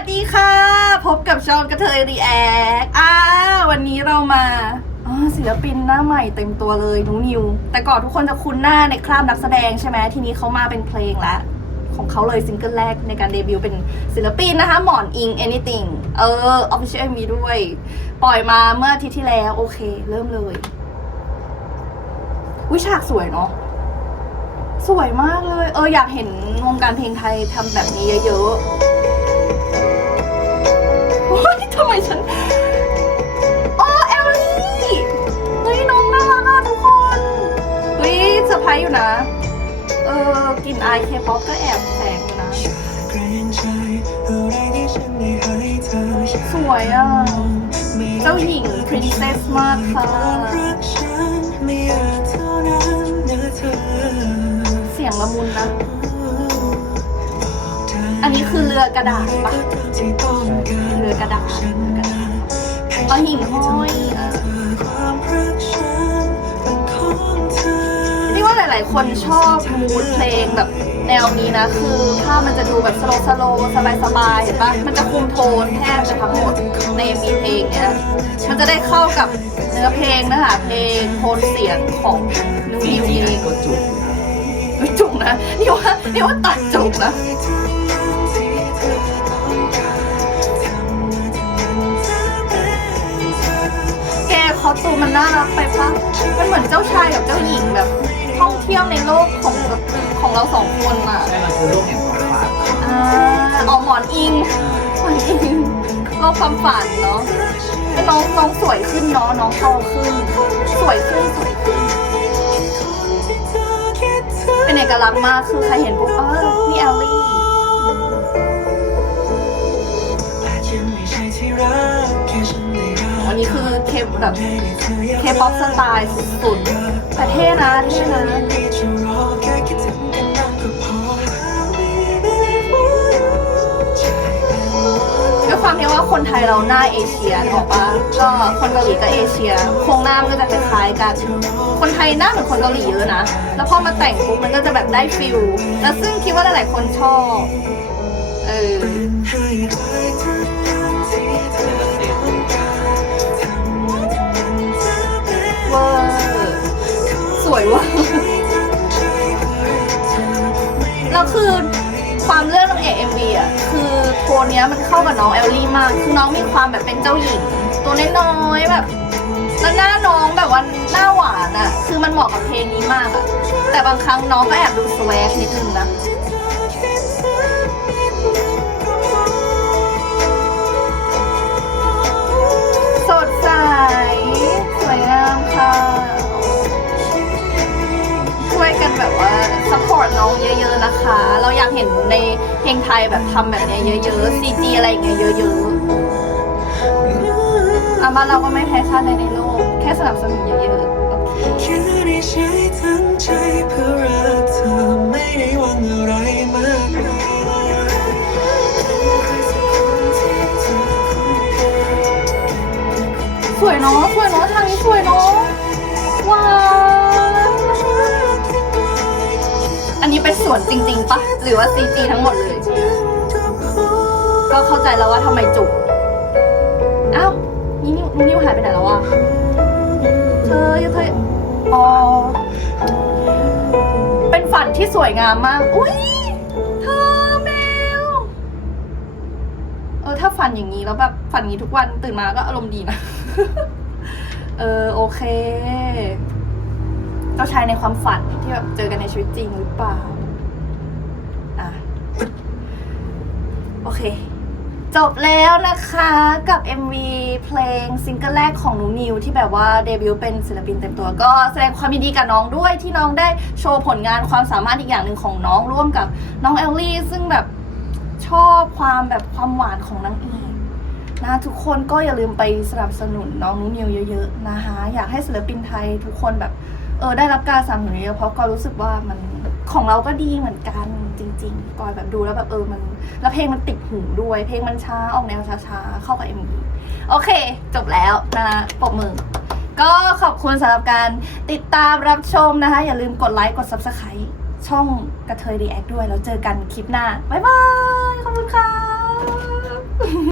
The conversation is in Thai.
วัสดีค่ะ พบกับช่องกระเทยรีแอคอ่าวันนี้เรามาศิลปินหน้าใหม่เต็มตัวเลยนุ้นิว แต่ก่อนทุกคนจะคุ้นหน้าในคราบนักแสดงใช่ไหมทีนี้เขามาเป็นเพลงล้วของเขาเลยซิงเกิลแรกในการเดบิวต์เป็นศิลปินนะคะ หมอนอิง anything เออ official MV ด้วย ปล่อยมาเมื่ออาทิตย์ที่แล้ว โอเค เริ่มเลยวิฉากสวยเนาะสวยมากเลย เอออยากเห็นวงการเพลงไทยทำแบบนี้เยอะๆ โอ้ยทำไมฉันโอ้เอลลี่เฮ้ยน้องน่ารักอะทุกคนเฮ้ยเซอร์ไพรส์อยู่นะ เออกินไอเคป๊อปก็แอบแฝงอยู่นะ สวยอะ เจ้าหญิง princess มากค่ะรักฉันไม่อยากเธอเสียงละมุนนะ อันนี้คือเรือกระดาษปะที่ต้องการเรือกระดาษกระดาษเอาหิ่งห้อยอะความรักฉันเป็นของเธอนี่ว่าหลาย ๆ คนชอบมูดเพลงแบบแนวนี้นะ คือภาพมันจะดูแบบสโลสโลสบายสบายๆเห็นปะมันจะคุมโทนแทบจะทั้งหมดในมีเพลงเนี้ยมันจะได้เข้ากับเนื้อเพลงนะคะเพลงโทนเสียงของนิวนิวเองก็จุกไม่จุกนะนี่ว่านี่ว่าตัดจุกนะ อสตูมมันน่ารักไปปะมันเหมือนเจ้าชายกับเจ้าหญิงแบบ ท่องเที่ยวในโลกของของเราสองคนอะใช่มันคือโลกแห่งความฝันอ่าออกหมอนอิงหมอนอิงโลกความฝันเนาะไอ้น้องน้องสวยขึ้นเนาะน้องโตขึ้น สวยขึ้นสวยขึ้น เป็นเอกลักษณ์มากคือใครเห็นปุ๊บเออนี่แอลลี่ นี้คือเคปแบบเคป๊อปสไตล์สุดๆแต่เท่นะเท่นะด้วยความที่ว่าคนไทยเราหน้าเอเชียนึกอกปะก็คนเกาหลีก็เอเชีย โครงหน้ามันก็จะคล้ายๆกัน คนไทยหน้าเหมือนคนเกาหลีเยอะนะ แล้วพอมาแต่งปุ๊บมันก็จะแบบได้ฟิล แล้วซึ่งคิดว่าหลายๆคนชอบ เออ สวยเว่ะแล้วคือความเรื่องนางเอกเอ็มวีอะคือโทนเนี้ยมันเข้ากับน้องแอลลี่มากคือน้องมีความแบบเป็นเจ้าหญิง ตัวน้อยๆแบบแล้วหน้าน้องแบบว่าหน้าหวานอะ คือมันเหมาะกับเพลงนี้มากอะแต่บางครั้งน้องก็แอบดูสวกนิดนึงนะ อร์ตน้องเยอะๆนะคะ เราอยากเห็นในเพลงไทยแบบทำแบบเนี้ยเยอะๆ CG อะไรอย่างเงี้ยเยอะๆอาบ้านเราก็ไม่แพ้ชาติใดในโลก แค่สนับสนุนเยอะๆโอเคแค่ได้ใช้ทั้งใจเพื่อรักเธอไม่ได้หวังอะไรมากมายสวยเนาะสวยเนาะทางนี้สวยเนาะ นนี้เป็นสวนจริงๆปะหรือว่า CG ทั้งหมดเลย ก็เข้าใจแล้วว่าทำไมจุกอ้าวนี่นิ้วนิ้วหายไปไหนแล้ววะเธอยังเธออ๋อเป็นฝันที่สวยงามมาก อุ้ยเธอแมวเออถ้าฝันอย่างนี้แล้วแบบฝันอย่างนี้ทุกวันตื่นมาก็อารมณ์ดีนะ เออโอเคเจ้าชายในความฝันที่แบบเจอกันในชีวิตจริงหรือเปล่า อะ โอเค จบแล้วนะคะกับ MV เพลงซิงเกิลแรกของหนูนิวที่แบบว่าเดบิวต์เป็นศิลปินเต็มตัว ก็แสดงความยินดีกับน้องด้วยที่น้องได้โชว์ผลงานความสามารถอีกอย่างหนึ่งของน้องร่วมกับน้องเอลลี่ ซึ่งแบบชอบความแบบความหวานของนางเอกนะทุกคนก็อย่าลืมไปสนับสนุนน้องหนูนิวเยอะๆนะคะอยากให้ศิลปินไทยทุกคนแบบเออได้รับการสนับสนุนเยอะเพราะก็รู้สึกว่ามัน ของเราก็ดีเหมือนกันจริงๆกอนแบบดูแล้วแบบเออมัน แล้วเพลงมันติดหูด้วย เพลงมันช้าออกแนวช้าๆเข้ากับ MV โอเค จบแล้วนะปรบมือ ก็ขอบคุณสำหรับการติดตามรับชมนะคะ อย่าลืมกดไลค์กด Subscribe ช่องกระเทยรีแอคด้วย แล้วเจอกันคลิปหน้า บ๊ายบาย ขอบคุณค่ะ